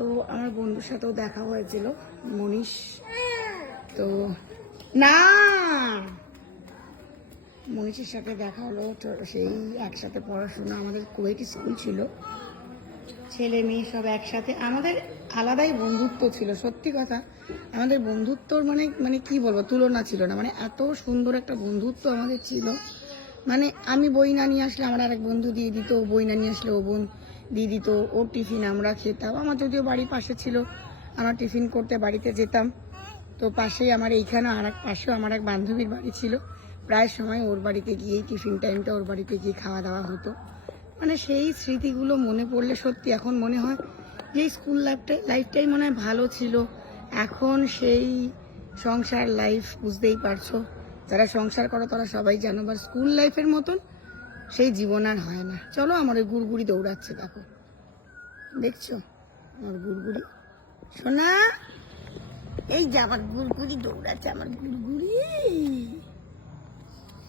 তো আমার বন্ধুর সাথেও দেখা হয়েছিল, মনীষ। তো না, মনীষের সাথে দেখা হলো। তো সেই একসাথে পড়াশোনা, আমাদের কুয়েটি স্কুল ছিল, ছেলে মেয়ে সব একসাথে, আমাদের আলাদাই বন্ধুত্ব ছিল। সত্যি কথা, আমাদের বন্ধুত্বর মানে মানে কি বলবো, তুলনা ছিল না। মানে এত সুন্দর একটা বন্ধুত্ব আমাদের ছিল। মানে আমি বই না নিয়ে আসলে আমার আরেক বন্ধু দিয়ে দিত, বই না নিয়ে আসলে ও বোন দিয়ে দিত, ওর টিফিন আমরা খেতাম। আমার যদিও বাড়ির পাশে ছিল, আমার টিফিন করতে বাড়িতে যেতাম। তো পাশেই আমার এইখানে আর এক পাশেও আমার এক বান্ধবীর বাড়ি ছিল, প্রায় সময় ওর বাড়িতে গিয়েই টিফিন টাইমটা ওর বাড়িতে গিয়ে খাওয়া দাওয়া হতো। মানে সেই স্মৃতিগুলো মনে পড়লে সত্যি এখন মনে হয় যে স্কুল লাইফটাই মনে হয় ভালো ছিল। এখন সেই সংসার লাইফ, বুঝতেই পারছো, যারা সংসার করো তারা সবাই জানো, বা স্কুল লাইফের মতন সেই জীবন আর হয় না। চলো, আমার ওই গুড়গুড়ি দৌড়াচ্ছে, দেখো, দেখছো আমার গুড়গুড়ি সোনা, এই যে আমার গুড়গুড়ি দৌড়াচ্ছে, আমার গুড়গুড়ি।